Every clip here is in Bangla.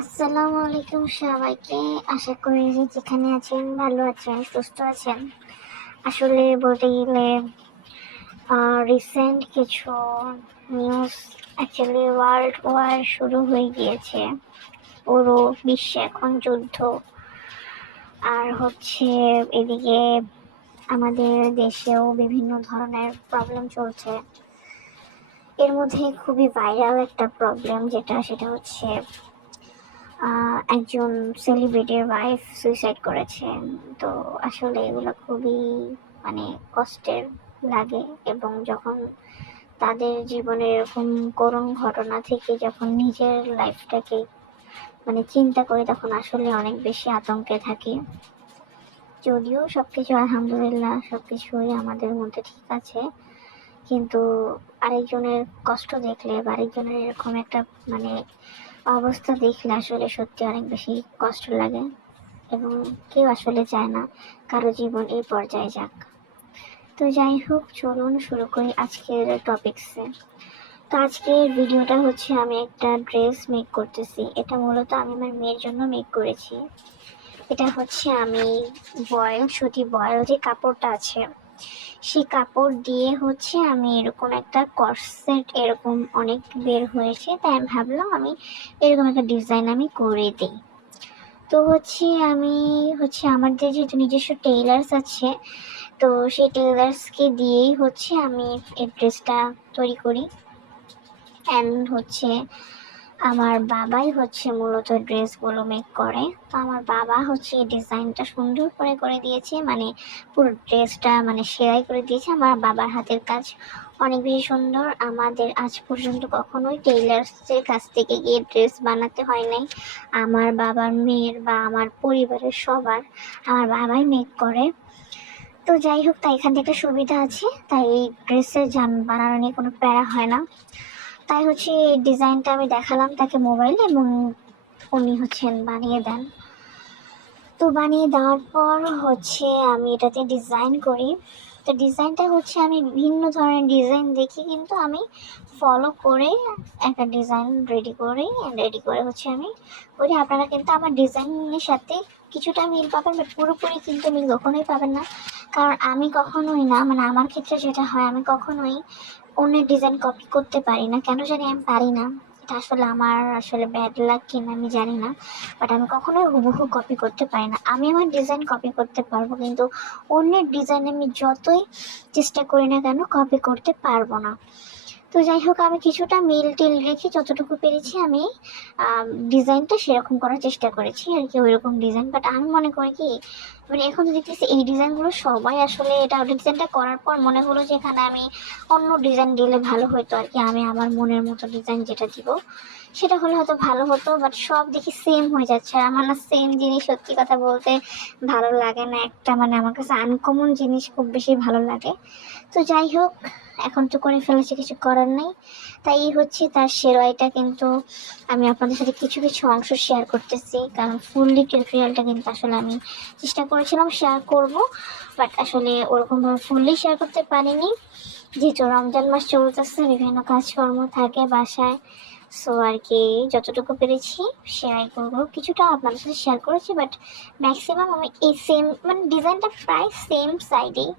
আসসালামু আলাইকুম সবাইকে। আশা করি যে যেখানে আছেন ভালো আছেন, সুস্থ আছেন। আসলে বলতে গেলে রিসেন্ট কিছু নিউজ, অ্যাকচুয়ালি ওয়ার্ল্ড ওয়ার শুরু হয়ে গিয়েছে। পুরো বিশ্বে এখন যুদ্ধ। আর এদিকে আমাদের দেশেও বিভিন্ন ধরনের প্রবলেম চলছে। এর মধ্যে খুবই ভাইরাল একটা প্রবলেম সেটা হচ্ছে একজন সেলিব্রিটির ওয়াইফ সুইসাইড করেছেন। তো আসলে এগুলো খুবই মানে কষ্টের লাগে, এবং যখন তাদের জীবনের এরকম করুণ ঘটনা থেকে যখন নিজের লাইফটাকে চিন্তা করি, তখন আসলে অনেক বেশি আতঙ্কে থাকি। যদিও সবকিছু আলহামদুলিল্লাহ সবকিছুই আমাদের মধ্যে ঠিক আছে, কিন্তু আরেকজনের কষ্ট দেখলে বা আরেকজনের এরকম একটা মানে অবস্থা দেখলে আসলে সত্যি অনেক বেশি কষ্ট লাগে, এবং কেউ আসলে চায় না কারো জীবন এই পর্যায়ে যাক। তো যাই হোক, চলুন শুরু করি আজকের টপিকসে। তো আজকের ভিডিওটা হচ্ছে আমি একটা ড্রেস মেক করতেছি। এটা মূলত আমি আমার মেয়ের জন্য মেক করেছি। এটা হচ্ছে আমি সুতি বয়েল যে কাপড়টা আছে, সেই কাপড় দিয়ে আমি এরকম একটা কর্সেট এরকম অনেক বের হয়েছে, তাই আমি ভাবলাম আমি এরকম একটা ডিজাইন আমি করে দিই। তো আমি আমার যেহেতু নিজস্ব টেইলার্স আছে, তো সেই টেইলার্সকে দিয়েই আমি এই ড্রেসটা তৈরি করি। অ্যান্ড আমার বাবাই মূলত ড্রেসগুলো মেক করে। তো আমার বাবা এই ডিজাইনটা সুন্দর করে করে দিয়েছে, পুরো ড্রেসটা সেলাই করে দিয়েছে। আমার বাবার হাতের কাজ অনেক বেশি সুন্দর। আমাদের আজ পর্যন্ত কখনোই টেইলার্সের কাছ থেকে গিয়ে ড্রেস বানাতে হয় নাই। আমার বাবার মেয়ের বা আমার পরিবারের সবার আমার বাবাই মেক করে। তো যাই হোক, তাই এখান থেকে সুবিধা আছে, তাই এই ড্রেসের বানানো নিয়ে কোনো প্যারা হয় না। তাই এই ডিজাইনটা আমি দেখালাম তাকে মোবাইলে, এবং উনি বানিয়ে দেন। তো বানিয়ে দেওয়ার পর আমি এটাতে ডিজাইন করি। তো ডিজাইনটা আমি বিভিন্ন ধরনের ডিজাইন দেখি, কিন্তু আমি ফলো করে একটা ডিজাইন রেডি করে আমি করি। আপনারা কিন্তু আমার ডিজাইনের সাথে কিছুটা মিল পাবেন, বাট পুরোপুরি কিন্তু মিল কখনোই পাবেন না। কারণ আমি কখনোই না, আমার ক্ষেত্রে যেটা হয়, আমি কখনোই অন্যের ডিজাইন কপি করতে পারি না। কেন জানি আমি পারি না, এটা আমার ব্যাড লাক কিনা আমি জানি না, বাট আমি কখনোই হুবহু কপি করতে পারি না। আমি আমার ডিজাইন কপি করতে পারবো, কিন্তু অন্যের ডিজাইন আমি যতই চেষ্টা করি না কেন কপি করতে পারবো না। তো যাই হোক, আমি কিছুটা মিল টিল রেখে যতটুকু পেরেছি আমি ডিজাইনটা সেরকম করার চেষ্টা করেছি আর কি, ওইরকম ডিজাইন। বাট আমি মনে করি কি, এখন তো দেখতেছি এই ডিজাইনগুলো সবাই এটা ডিজাইনটা করার পর মনে হলো যে এখানে আমি অন্য ডিজাইন দিলে ভালো হতো আর কি। আমি আমার মনের মতো ডিজাইন যেটা দিব সেটা হলে হয়তো ভালো হতো, বাট সব দেখি সেম হয়ে যাচ্ছে। আর আমার না সেম জিনিস সত্যি কথা বলতে ভালো লাগে না। একটা আমার কাছে আনকমন জিনিস খুব বেশি ভালো লাগে। তো যাই হোক, এখন তো করে ফেলেছি, কিছু করার নেই। তাই তার শেরওয়াইটা কিন্তু আমি আপনাদের সাথে কিছু কিছু অংশ শেয়ার করতেছি, কারণ ফুললি টিউটোরিয়ালটা কিন্তু আমি চেষ্টা করেছিলাম শেয়ার করব, বাট ওরকমভাবে ফুললি শেয়ার করতে পারিনি, যেহেতু রমজান মাস চলতেছে, বিভিন্ন কাজকর্ম থাকে বাসায়। সো আর কি যতটুকু পেরেছি শেয়ার করবো, কিছুটা আপনাদের সাথে শেয়ার করেছি, বাট ম্যাক্সিমাম আমি এই সেম ডিজাইনটা প্রায় সেম সাইডেই।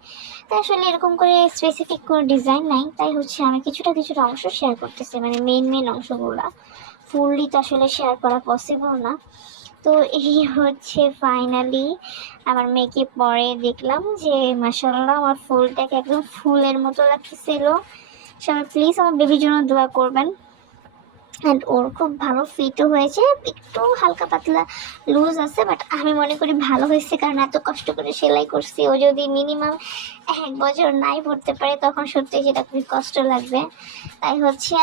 তাই এরকম করে স্পেসিফিক কোনো ডিজাইন নাই, তাই আমি কিছুটা কিছুটা অংশ শেয়ার করতেছি, মেইন অংশগুলো ফুললি তো শেয়ার করা পসিবল না। তো এই ফাইনালি আমার মেয়েকে পরে দেখলাম যে মাশাআল্লাহ আমার ফুলটাকে একদম ফুলের মতো লাগতেছিল। সবাই প্লিজ আমার বেবির জন্য দোয়া করবেন। অ্যান্ড ওর খুব ভালো ফিটও হয়েছে, একটু হালকা পাতলা লুজ আছে, বাট আমি মনে করি ভালো হয়েছে, কারণ এত কষ্ট করে সেলাই করছি। ও যদি মিনিমাম 1 বছর নাই পড়তে পারে, তখন সত্যি সেটা খুবই কষ্ট লাগবে। তাই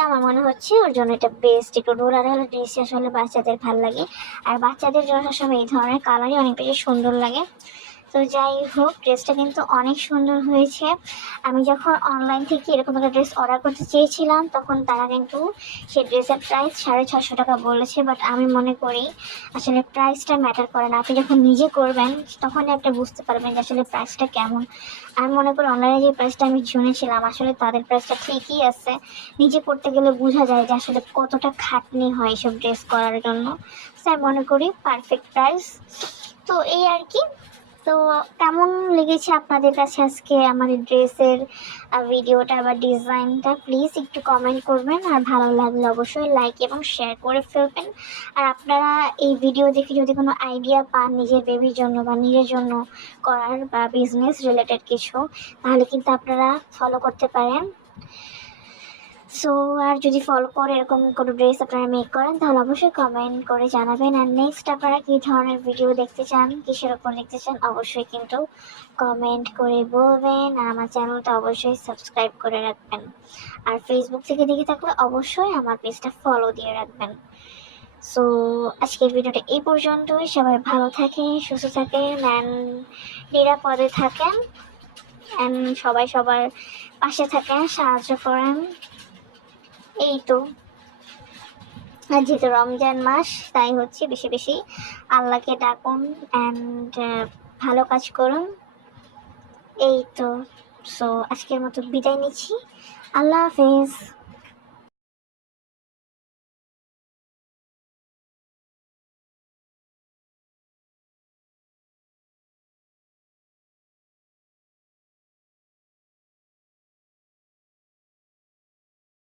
আমার মনে হচ্ছে ওর জন্য এটা বেস্ট। একটু ডোলার হলে ড্রেস বাচ্চাদের ভালো লাগে, আর বাচ্চাদের জন্য সবসময় এই ধরনের কালারই অনেক বেশি সুন্দর লাগে। তো যাই হোক, ড্রেসটা কিন্তু অনেক সুন্দর হয়েছে। আমি যখন অনলাইন থেকে এরকম একটা ড্রেস অর্ডার করতে চেয়েছিলাম, তখন তারা কিন্তু সেই ড্রেসের প্রাইস 650 টাকা বলেছে। বাট আমি মনে করি আসলে প্রাইসটা ম্যাটার করে না, আপনি যখন নিজে করবেন তখনই আপনি বুঝতে পারবেন যে আসলে প্রাইসটা কেমন। আমি মনে করি অনলাইনে যে প্রাইসটা আমি শুনেছিলাম, আসলে তাদের প্রাইসটা ঠিকই আছে। নিজে করতে গেলে বোঝা যায় যে আসলে কতটা খাটনি হয় এসব ড্রেস করার জন্য। স্যার মনে করি পারফেক্ট প্রাইস। তো এই আর কি। তো কেমন লেগেছে আপনাদের কাছে আজকে আমার এই ড্রেসের ভিডিওটা বা ডিজাইনটা, প্লিজ একটু কমেন্ট করবেন। আর ভালো লাগলে অবশ্যই লাইক এবং শেয়ার করে ফেলবেন। আর আপনারা এই ভিডিও দেখে যদি কোনো আইডিয়া পান নিজের বেবির জন্য বা নিজের জন্য করার বা বিজনেস রিলেটেড কিছু, তাহলে কিন্তু আপনারা ফলো করতে পারেন। সো আর যদি ফলো করে এরকম কোনো ড্রেস আপনারা মেক করেন, তাহলে অবশ্যই কমেন্ট করে জানাবেন। আর নেক্সট আপনারা কী ধরনের ভিডিও দেখতে চান, কিসের ওপর দেখতে চান, অবশ্যই কিন্তু কমেন্ট করে বলবেন। আর আমার চ্যানেলটা অবশ্যই সাবস্ক্রাইব করে রাখবেন। আর ফেসবুক থেকে দেখে থাকলে অবশ্যই আমার পেজটা ফলো দিয়ে রাখবেন। সো আজকের ভিডিওটা এই পর্যন্তই। সবাই ভালো থাকেন, সুস্থ থাকেন অ্যান্ড নিরাপদে থাকেন অ্যান্ড সবাই সবার পাশে থাকেন, সাহায্য করেন। এই তো। আর যেহেতু রমজান মাস, তাই হচ্ছে বেশি বেশি আল্লাহকে ডাকুন অ্যান্ড ভালো কাজ করুন। এই তো। সো আজকের মতো বিদায় নিচ্ছি। আল্লাহ হাফেজ।